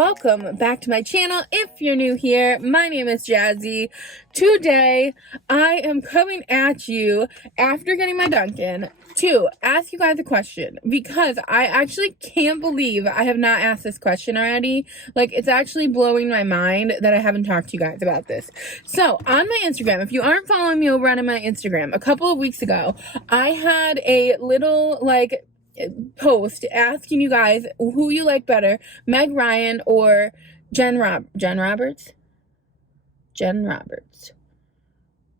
welcome back to my channel. If you're new here, my name is Jazzy. Today, I am coming at you after getting my Dunkin' to ask you guys a question, because I actually can't believe I have not asked this question already. Like, it's actually blowing my mind that I haven't talked to you guys about this. So, on my Instagram, if you aren't following me over on my Instagram, a couple of weeks ago, I had a little, post asking you guys who you like better, Meg Ryan or Jen Roberts?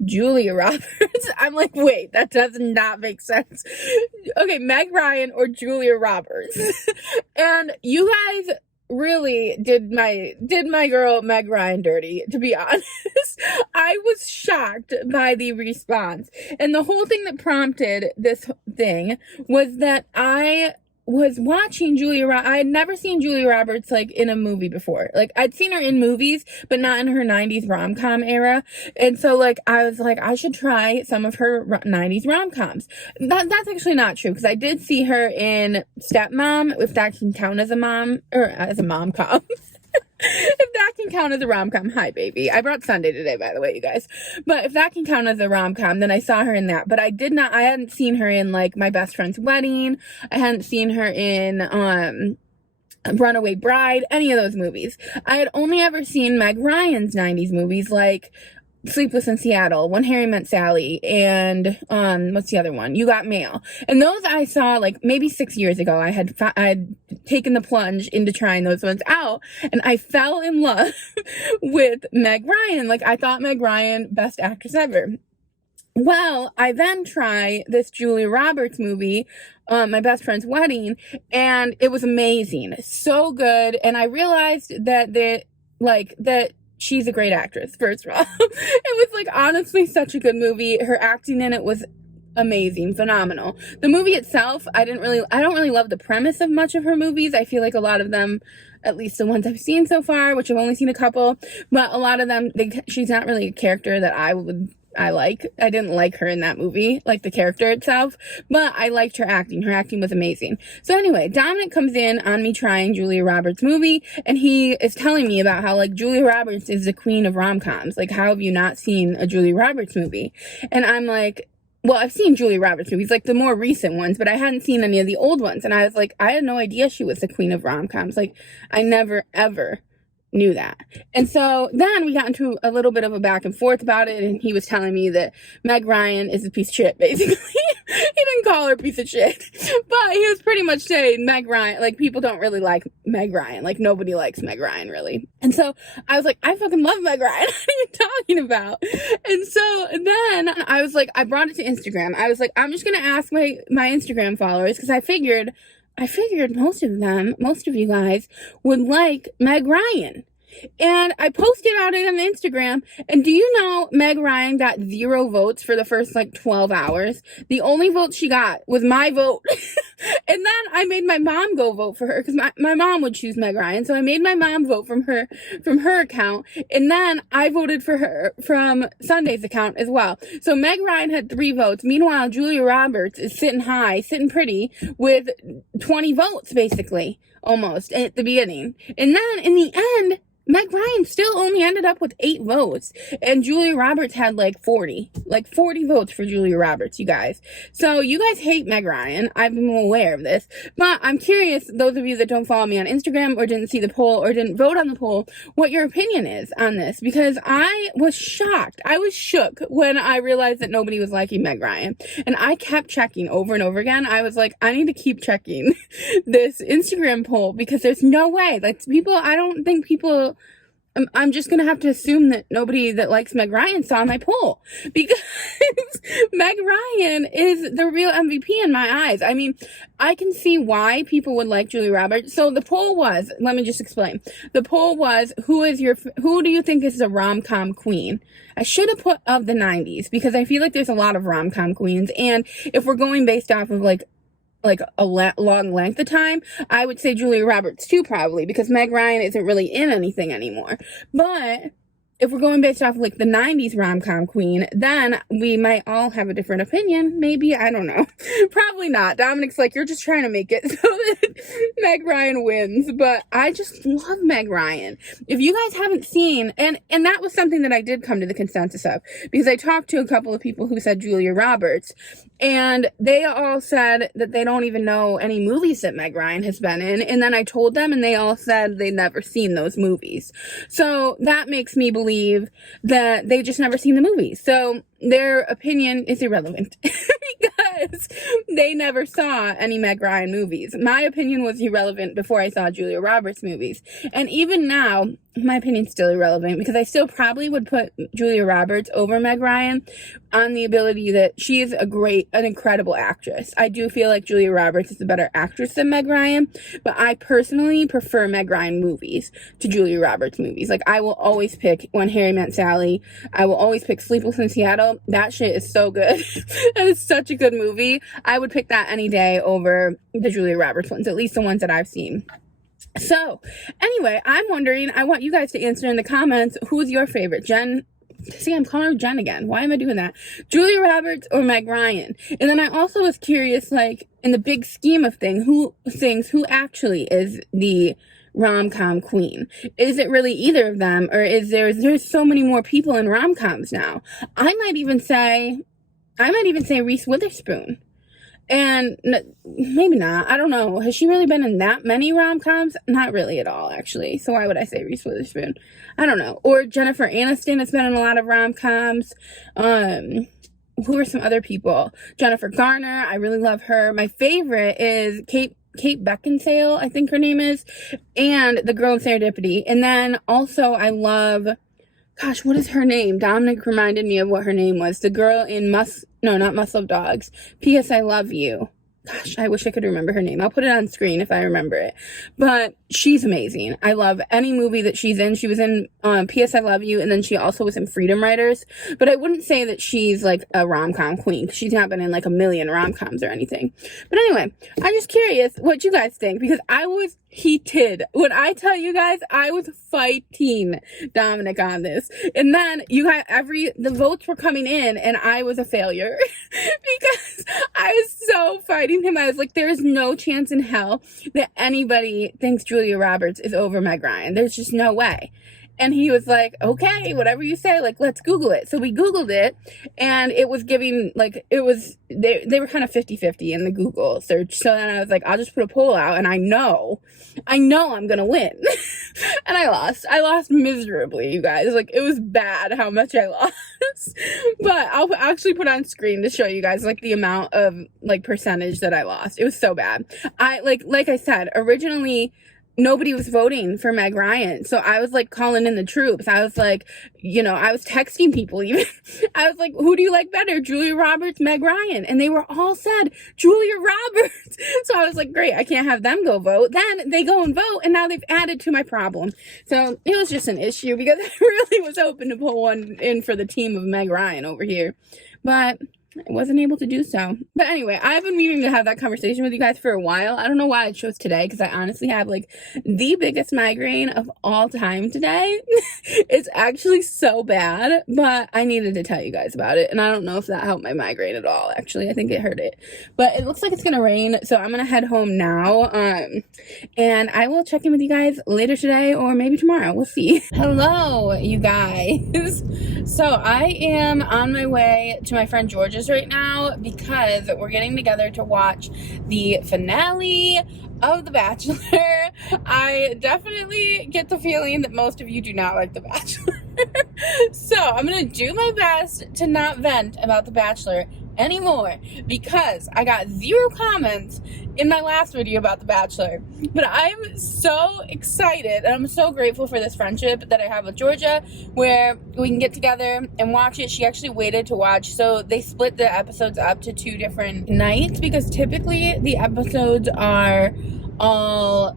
Julia Roberts. I'm like, wait, that does not make sense. Okay, Meg Ryan or Julia Roberts. And you guys really did my girl Meg Ryan dirty, to be honest. I was shocked by the response. And the whole thing that prompted this thing was that I was watching I had never seen Julia Roberts like in a movie before. Like, I'd seen her in movies, but not in her 90s rom-com era. And so like I was like, I should try some of her 90s rom-coms. That's actually not true, because I did see her in Stepmom, if that can count as a mom, or as a mom-com. If that can count as a rom-com. Hi, baby. I brought Sunday today, by the way, you guys. But if that can count as a rom-com, then I saw her in that. But I hadn't seen her in, like, My Best Friend's Wedding. I hadn't seen her in, Runaway Bride, any of those movies. I had only ever seen Meg Ryan's 90s movies, like Sleepless in Seattle, When Harry Met Sally, and what's the other one? You Got Mail. And those I saw like maybe 6 years ago. I had taken the plunge into trying those ones out, and I fell in love with Meg Ryan. Like, I thought Meg Ryan, best actress ever. Well, I then try this Julia Roberts movie, My Best Friend's Wedding, and it was amazing. So good. And I realized that she's a great actress, first of all. It was, like, honestly such a good movie. Her acting in it was amazing, phenomenal. The movie itself, I don't really love the premise of much of her movies. I feel like a lot of them, at least the ones I've seen so far, which I've only seen a couple, but a lot of them, she's not really a character that I like. I didn't like her in that movie, like the character itself, but I liked her acting. Her acting was amazing. So anyway, Dominic comes in on me trying Julia Roberts' movie, and he is telling me about how, like, Julia Roberts is the queen of rom-coms. Like, how have you not seen a Julia Roberts movie? And I'm like, well, I've seen Julia Roberts movies, like the more recent ones, but I hadn't seen any of the old ones. And I was like, I had no idea she was the queen of rom-coms. Like, I never, ever knew that. And so then we got into a little bit of a back and forth about it, and he was telling me that Meg Ryan is a piece of shit, basically. He didn't call her a piece of shit, but he was pretty much saying Meg Ryan, like, people don't really like Meg Ryan. Like, nobody likes Meg Ryan, really. And so I was like, I fucking love Meg Ryan. What are you talking about? And so then I was like, I brought it to Instagram. I was like, I'm just gonna ask my Instagram followers, because I figured most of you guys would like Meg Ryan. And I posted about it on Instagram, and do you know Meg Ryan got 0 votes for the first, 12 hours? The only vote she got was my vote. And then I made my mom go vote for her, because my mom would choose Meg Ryan, so I made my mom vote from her account, and then I voted for her from Sunday's account as well. So Meg Ryan had 3 votes. Meanwhile, Julia Roberts is sitting pretty, with 20 votes, basically, almost, at the beginning. And then, in the end, Meg Ryan still only ended up with 8 votes, and Julia Roberts had 40 votes for Julia Roberts, you guys. So you guys hate Meg Ryan. I've been aware of this, but I'm curious, those of you that don't follow me on Instagram or didn't see the poll or didn't vote on the poll, what your opinion is on this, because I was shocked. I was shook when I realized that nobody was liking Meg Ryan, and I kept checking over and over again. I was like, I need to keep checking this Instagram poll, because there's no way, I don't think people, I'm just going to have to assume that nobody that likes Meg Ryan saw my poll, because Meg Ryan is the real MVP in my eyes. I mean, I can see why people would like Julia Roberts. So the poll was, let me just explain. The poll was, who do you think is a rom-com queen? I should have put of the 90s, because I feel like there's a lot of rom-com queens. And if we're going based off of a long length of time, I would say Julia Roberts too, probably, because Meg Ryan isn't really in anything anymore. But if we're going based off of like the 90s rom-com queen, then we might all have a different opinion. Maybe, I don't know. Probably not. Dominic's like, you're just trying to make it so that Meg Ryan wins. But I just love Meg Ryan. If you guys haven't seen, and that was something that I did come to the consensus of, because I talked to a couple of people who said Julia Roberts, and they all said that they don't even know any movies that Meg Ryan has been in. And then I told them, and they all said they'd never seen those movies. So that makes me believe that they just never seen the movies. So their opinion is irrelevant because they never saw any Meg Ryan movies. My opinion was irrelevant before I saw Julia Roberts movies. And even now, my opinion's still irrelevant because I still probably would put Julia Roberts over Meg Ryan on the ability that she is an incredible actress. I do feel like Julia Roberts is a better actress than Meg Ryan, but I personally prefer Meg Ryan movies to Julia Roberts movies. Like, I will always pick When Harry Met Sally. I will always pick Sleepless in Seattle. That shit is so good. And it's such a good movie. I would pick that any day over the Julia Roberts ones, at least the ones that I've seen. So, anyway, I'm wondering, I want you guys to answer in the comments, who's your favorite? Jen, see, I'm calling her Jen again. Why am I doing that? Julia Roberts or Meg Ryan? And then I also was curious, like, in the big scheme of things, who actually is the rom-com queen? Is it really either of them, or is there's so many more people in rom-coms now? I might even say Reese Witherspoon. And maybe not. I don't know. Has she really been in that many rom-coms? Not really at all, actually. So why would I say Reese Witherspoon? I don't know. Or Jennifer Aniston has been in a lot of rom-coms. Who are some other people? Jennifer Garner. I really love her. My favorite is Kate Beckinsale, I think her name is. And the girl in Serendipity. And then also I love... Gosh, what is her name? Dominic reminded me of what her name was. The girl in not Muscle Dogs. P.S. I Love You. Gosh, I wish I could remember her name. I'll put it on screen if I remember it. But she's amazing. I love any movie that she's in. She was in P.S. I Love You, and then she also was in Freedom Writers. But I wouldn't say that she's like a rom-com queen, because she's not been in like a million rom-coms or anything. But anyway, I'm just curious what you guys think, because I was heated. When I tell you guys, I was fighting Dominic on this. And then the votes were coming in, and I was a failure because I was so fighting him. I was like, there's no chance in hell that anybody thinks Julia Roberts is over Meg Ryan. There's just no way. And he was like, okay, whatever you say, like, let's Google it. So we Googled it, and it was giving, like, they were kind of 50-50 in the Google search. So then I was like, I'll just put a poll out, and I know I'm going to win. And I lost. I lost miserably, you guys. Like, it was bad how much I lost. But I'll actually put on screen to show you guys, like, the amount of, like, percentage that I lost. It was so bad. Like I said, originally, nobody was voting for Meg Ryan. So I was like calling in the troops. I was like, I was texting people even. I was like, who do you like better? Julia Roberts, Meg Ryan? And they were all said, Julia Roberts. So I was like, great, I can't have them go vote. Then they go and vote, and now they've added to my problem. So it was just an issue because I really was hoping to pull one in for the team of Meg Ryan over here. But I wasn't able to do so. But anyway, I've been meaning to have that conversation with you guys for a while. I don't know why I chose today, because I honestly have like the biggest migraine of all time today. It's actually so bad, but I needed to tell you guys about it. And I don't know if that helped my migraine at all, actually. I think it hurt it. But it looks like it's gonna rain, so I'm gonna head home now. And I will check in with you guys later today or maybe tomorrow. We'll see. Hello, you guys. So I am on my way to my friend George's right now because we're getting together to watch the finale of The Bachelor. I definitely get the feeling that most of you do not like The Bachelor. So I'm gonna do my best to not vent about The Bachelor anymore because I got 0 comments in my last video about The Bachelor. But I'm so excited and I'm so grateful for this friendship that I have with Georgia, where we can get together and watch it. She actually waited to watch, so they split the episodes up to 2 different nights, because typically the episodes are all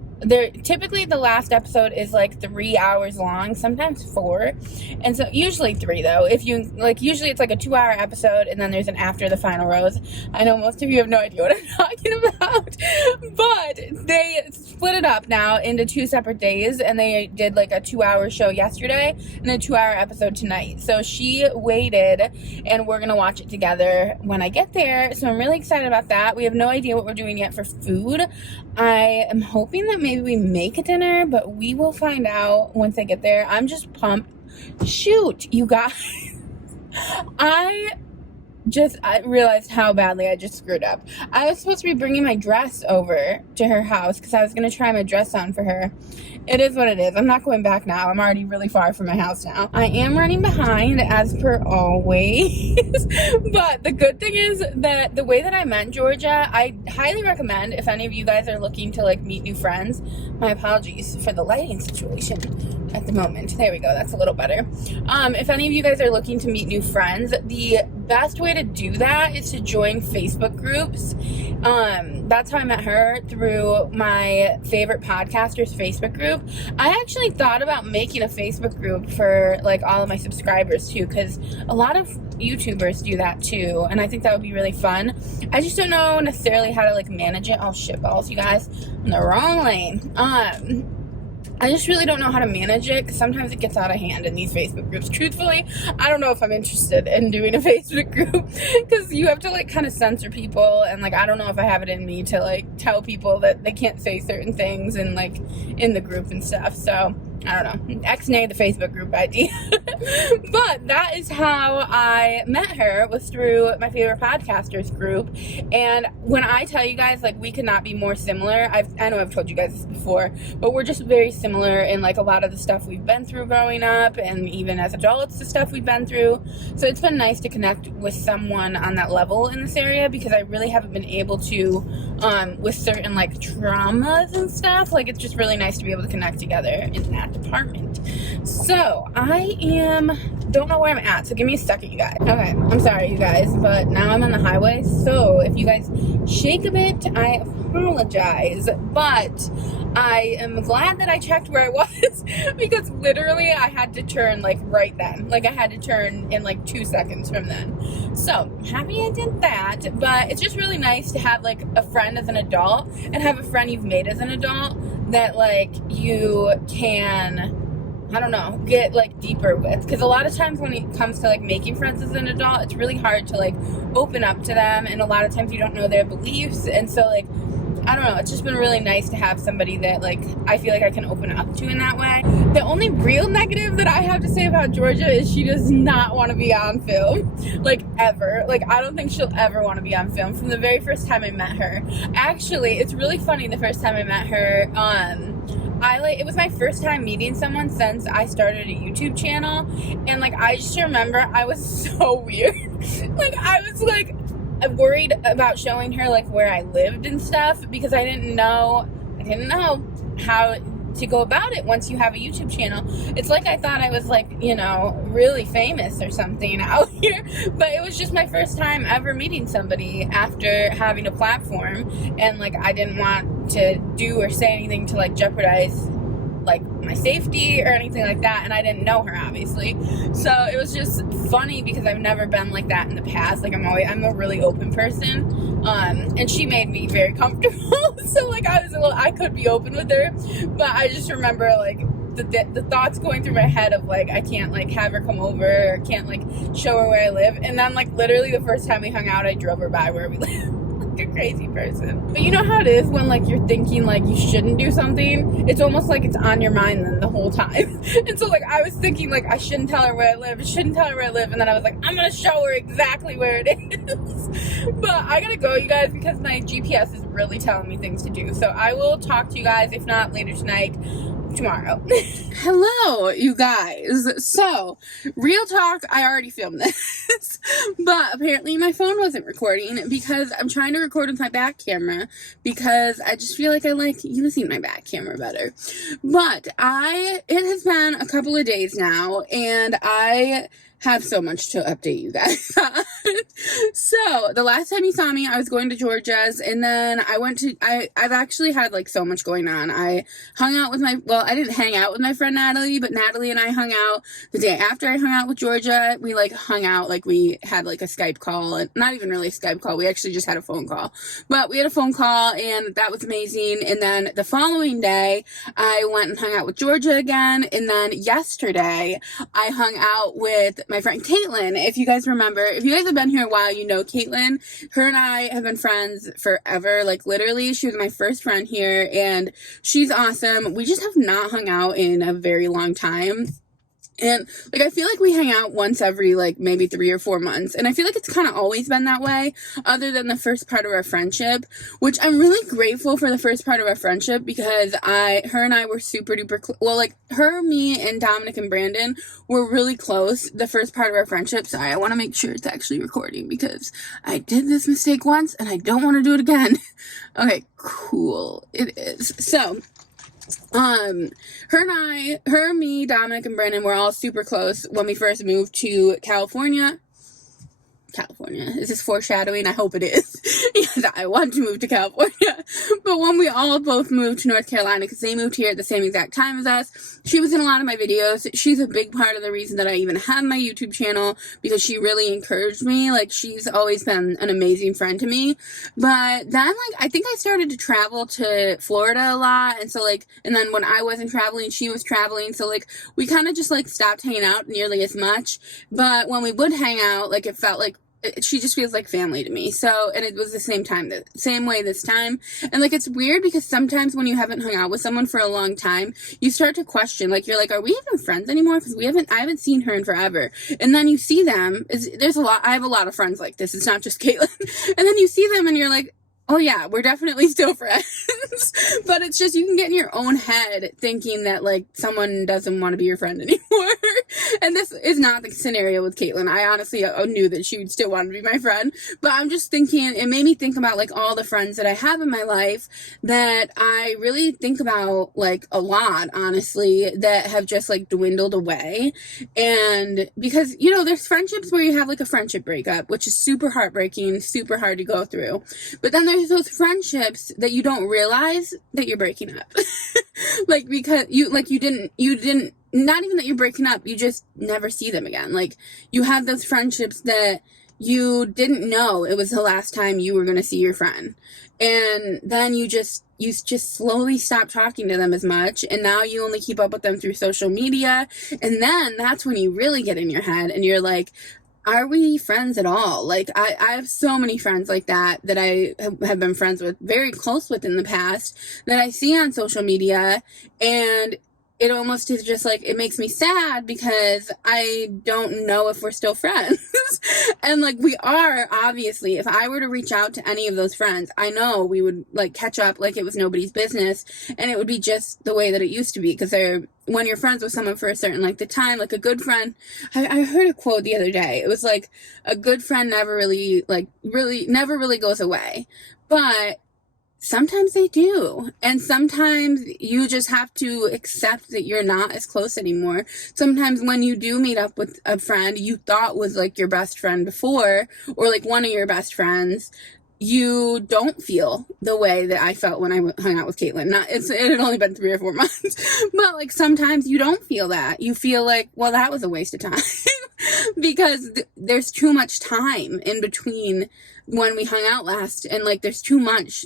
typically the last episode is like 3 hours long, sometimes 4, and so usually 3 though. If you like, usually it's like a 2-hour episode, and then there's an after the final rose. I know most of you have no idea what I'm talking about, but they split it up now into 2 separate days, and they did like a 2-hour show yesterday and a 2-hour episode tonight. So she waited, and we're gonna watch it together when I get there. So I'm really excited about that. We have no idea what we're doing yet for food. I am hoping that maybe we make a dinner, but we will find out once I get there. I'm just pumped. Shoot, you guys. I realized how badly I just screwed up. I was supposed to be bringing my dress over to her house because I was going to try my dress on for her. It is what it is. I'm not going back now. I'm already really far from my house now. I am running behind as per always. But the good thing is that the way that I met Georgia, I highly recommend if any of you guys are looking to like meet new friends. My apologies for the lighting situation at the moment. There we go. That's a little better. If any of you guys are looking to meet new friends, the best way to do that is to join Facebook groups. That's how I met her, through my favorite podcaster's Facebook group. I actually thought about making a Facebook group for like all of my subscribers too, because a lot of YouTubers do that too, and I think that would be really fun. I just don't know necessarily how to like manage it. Oh shit balls, you guys, I'm in the wrong lane. I just really don't know how to manage it, because sometimes it gets out of hand in these Facebook groups. Truthfully, I don't know if I'm interested in doing a Facebook group, because you have to like kind of censor people, and like I don't know if I have it in me to like tell people that they can't say certain things and like in the group and stuff. So I don't know, ex-nay the Facebook group idea. But that is how I met her, was through my favorite podcasters group. And when I tell you guys, like, we could not be more similar, I know I've told you guys this before, but we're just very similar in like a lot of the stuff we've been through growing up, and even as adults, the stuff we've been through. So it's been nice to connect with someone on that level in this area, because I really haven't been able to with certain like traumas and stuff. Like, it's just really nice to be able to connect together in that department. So I don't know where I'm at, so give me a second, you guys. Okay, I'm sorry, you guys, but now I'm on the highway, so if you guys shake a bit, I apologize. But I am glad that I checked where I was, because literally I had to turn like right then. Like, I had to turn in like 2 seconds from then. So happy I did that. But it's just really nice to have like a friend as an adult, and have a friend you've made as an adult that like you can, I don't know, get like deeper with. Because a lot of times when it comes to like making friends as an adult, it's really hard to like open up to them, and a lot of times you don't know their beliefs. And so like, I don't know, it's just been really nice to have somebody that like I feel like I can open up to in that way. The only real negative that I have to say about Georgia is she does not want to be on film, like ever. Like, I don't think she'll ever want to be on film from the very first time I met her. Actually, it's really funny, the first time I met her, it was my first time meeting someone since I started a YouTube channel, and like I just remember I was so weird. Like, I was like worried about showing her like where I lived and stuff, because I didn't know how to go about it once you have a YouTube channel. It's like I thought I was like, you know, really famous or something out here, but it was just my first time ever meeting somebody after having a platform, and like I didn't want to do or say anything to like jeopardize like my safety or anything like that, and I didn't know her obviously. So it was just funny, because I've never been like that in the past. Like, I'm a really open person, and she made me very comfortable. So like I could be open with her, but I just remember like the thoughts going through my head of like, I can't like have her come over, or can't like show her where I live. And then like literally the first time we hung out, I drove her by where we live. A crazy person. But you know how it is when like you're thinking like you shouldn't do something, it's almost like it's on your mind then the whole time. And so like I was thinking like I shouldn't tell her where I live, and then I was like, I'm gonna show her exactly where it is. But I gotta go, you guys, because my GPS is really telling me things to do. So I will talk to you guys, if not later tonight, tomorrow. Hello, you guys. So, real talk, I already filmed this, but apparently my phone wasn't recording, because I'm trying to record with my back camera, because I just feel like I like using my back camera better. But it has been a couple of days now, and I have so much to update you guys on. So, the last time you saw me, I was going to Georgia's, and then I've actually had, like, so much going on. I hung out with I didn't hang out with my friend Natalie, but Natalie and I hung out the day after I hung out with Georgia. We, like, hung out, like, we had, like, a Skype call, and not even really a Skype call, we actually just had a phone call. But we had a phone call, and that was amazing, and then the following day, I went and hung out with Georgia again, and then yesterday, I hung out with my friend Caitlin. If you guys remember, if you guys have been here a while, you know Caitlin. Her and I have been friends forever. Like, literally, she was my first friend here, and she's awesome. We just have not hung out in a very long time. And, like, I feel like we hang out once every, like, maybe 3 or 4 months. And I feel like it's kind of always been that way, other than the first part of our friendship, which I'm really grateful for the first part of our friendship, because her and I were super duper, her, me, and Dominic and Brandon were really close the first part of our friendship. Sorry, I want to make sure it's actually recording, because I did this mistake once, and I don't want to do it again. Okay, cool. It is. So, me, Dominic, and Brandon were all super close when we first moved to California. Is this foreshadowing? I hope it is. Yes, I want to move to California. But when we all both moved to North Carolina, because they moved here at the same exact time as us, she was in a lot of my videos. She's a big part of the reason that I even have my YouTube channel, because she really encouraged me. Like, she's always been an amazing friend to me. But then, like, I think I started to travel to Florida a lot. And so, like, and then when I wasn't traveling, she was traveling. So, like, we kind of just, like, stopped hanging out nearly as much. But when we would hang out, like, it felt like she just feels like family to me. So, and it was the same way this time. And, like, it's weird, because sometimes when you haven't hung out with someone for a long time, you start to question, like, you're like, are we even friends anymore? Because I haven't seen her in forever. And then you see them, I have a lot of friends like this. It's not just Caitlin. And then you see them and you're like, oh yeah, we're definitely still friends. But it's just, you can get in your own head thinking that, like, someone doesn't want to be your friend anymore. And this is not the scenario with Caitlin. I honestly knew that she would still want to be my friend. But I'm just thinking, it made me think about, like, all the friends that I have in my life that I really think about, like, a lot, honestly, that have just, like, dwindled away. And because, you know, there's friendships where you have, like, a friendship breakup, which is super heartbreaking, super hard to go through. But then there's those friendships that you don't realize that you're breaking up. Like, because you didn't, not even that you're breaking up, you just never see them again. Like, you have those friendships that you didn't know it was the last time you were going to see your friend. And then you just slowly stop talking to them as much. And now you only keep up with them through social media. And then that's when you really get in your head and you're like, are we friends at all? Like, I have so many friends like that I have been friends with, very close with in the past, that I see on social media, and it almost is just like, it makes me sad because I don't know if we're still friends. And, like, we are, obviously. If I were to reach out to any of those friends, I know we would, like, catch up like it was nobody's business, and it would be just the way that it used to be, because when you're friends with someone for a certain length of time, like a good friend, I heard a quote the other day. It was like, a good friend never really goes away. But sometimes they do. And sometimes you just have to accept that you're not as close anymore. Sometimes when you do meet up with a friend you thought was, like, your best friend before, or, like, one of your best friends, you don't feel the way that I felt when I hung out with Caitlin. It had only been 3 or 4 months. But, like, sometimes you don't feel that. You feel like, well, that was a waste of time. Because there's too much time in between when we hung out last, and, like, there's too much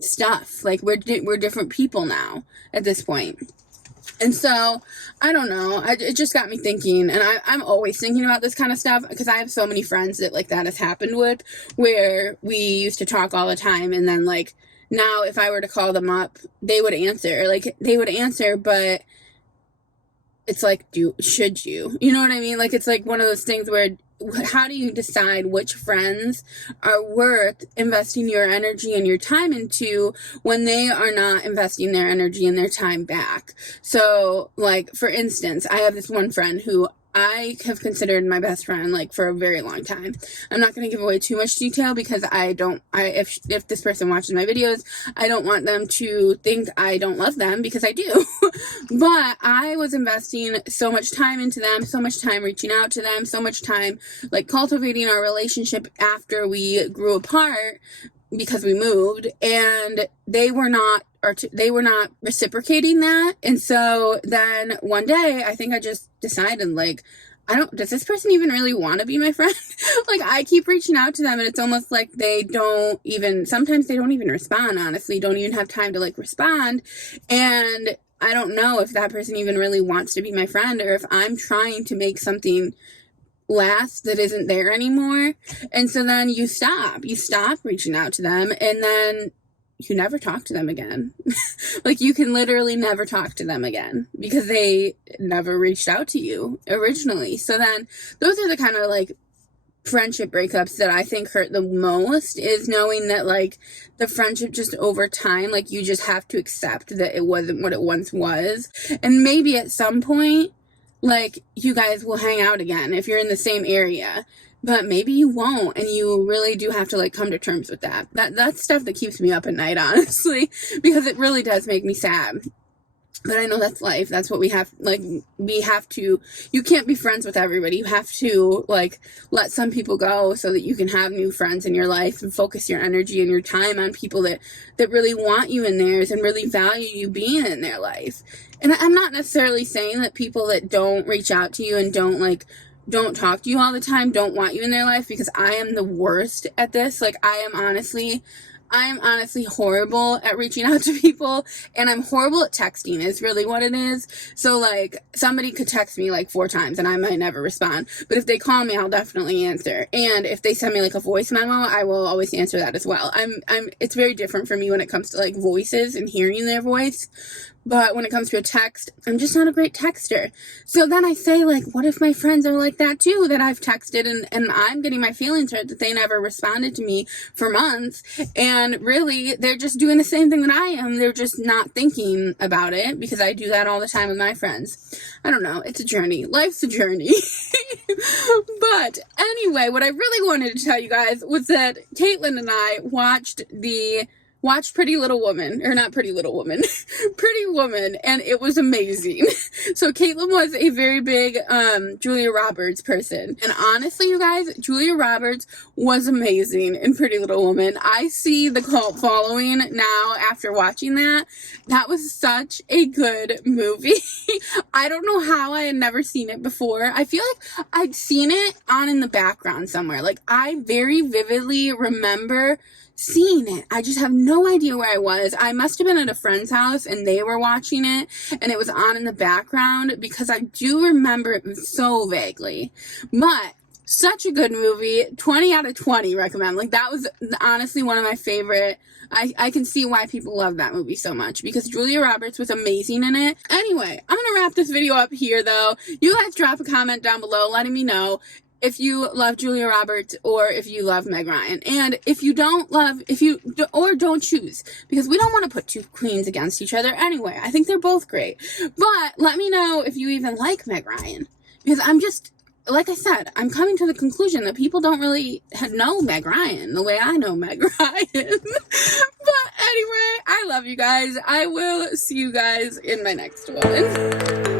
stuff. Like, we're different people now at this point. And so, I don't know, it just got me thinking, and I'm always thinking about this kind of stuff, because I have so many friends that, like, that has happened with, where we used to talk all the time, and then, like, now if I were to call them up, they would answer, but it's like, should you? You know what I mean? Like, it's like one of those things where, how do you decide which friends are worth investing your energy and your time into when they are not investing their energy and their time back? So, like, for instance, I have this one friend who I have considered my best friend, like, for a very long time. I'm not going to give away too much detail because if this person watches my videos, I don't want them to think I don't love them, because I do. But I was investing so much time into them, so much time reaching out to them, so much time, like, cultivating our relationship after we grew apart because we moved, and they were not reciprocating that. And so then one day, I think I just decided, like, does this person even really want to be my friend? Like, I keep reaching out to them, and it's almost like sometimes they don't even respond, honestly, don't even have time to, like, respond. And I don't know if that person even really wants to be my friend, or if I'm trying to make something last that isn't there anymore. And so then you stop reaching out to them, and then you never talk to them again. Like, you can literally never talk to them again because they never reached out to you originally. So then those are the kind of, like, friendship breakups that I think hurt the most, is knowing that, like, the friendship just over time, like, you just have to accept that it wasn't what it once was. And maybe at some point, like, you guys will hang out again if you're in the same area, but maybe you won't, and you really do have to, like, come to terms with that. That's stuff that keeps me up at night, honestly, because it really does make me sad. But I know that's life. That's what we have to, you can't be friends with everybody. You have to, like, let some people go so that you can have new friends in your life and focus your energy and your time on people that really want you in theirs and really value you being in their life. And I'm not necessarily saying that people that don't reach out to you and don't talk to you all the time don't want you in their life, because I am the worst at this. Like, I am honestly horrible at reaching out to people, and I'm horrible at texting is really what it is. So, like, somebody could text me like 4 times and I might never respond, but if they call me, I'll definitely answer. And if they send me, like, a voice memo, I will always answer that as well. It's very different for me when it comes to, like, voices and hearing their voice. But when it comes to a text, I'm just not a great texter. So then I say, like, what if my friends are like that too, that I've texted and I'm getting my feelings hurt that they never responded to me for months, and really they're just doing the same thing that I am. They're just not thinking about it, because I do that all the time with my friends. I don't know. It's a journey. Life's a journey. But anyway, what I really wanted to tell you guys was that Caitlin and I watched Pretty Little Woman, or not Pretty Little Woman, Pretty Woman, and it was amazing. So Caitlin was a very big Julia Roberts person, and honestly, you guys, Julia Roberts was amazing in Pretty Little Woman. I see the cult following now after watching that. That was such a good movie. I don't know how I had never seen it before. I feel like I'd seen it on in the background somewhere. Like, I very vividly remember seeing it. I just have no idea where I was. I must have been at a friend's house and they were watching it and it was on in the background, because I do remember it so vaguely. But such a good movie. 20 out of 20 recommend. Like, that was honestly one of my favorite. I can see why people love that movie so much, because Julia Roberts was amazing in it. Anyway, I'm gonna wrap this video up here though. You guys drop a comment down below letting me know if you love Julia Roberts or if you love Meg Ryan. And if you don't don't choose, because we don't want to put two queens against each other anyway. I think they're both great. But let me know if you even like Meg Ryan, because like I said, I'm coming to the conclusion that people don't really know Meg Ryan the way I know Meg Ryan. But anyway, I love you guys. I will see you guys in my next one.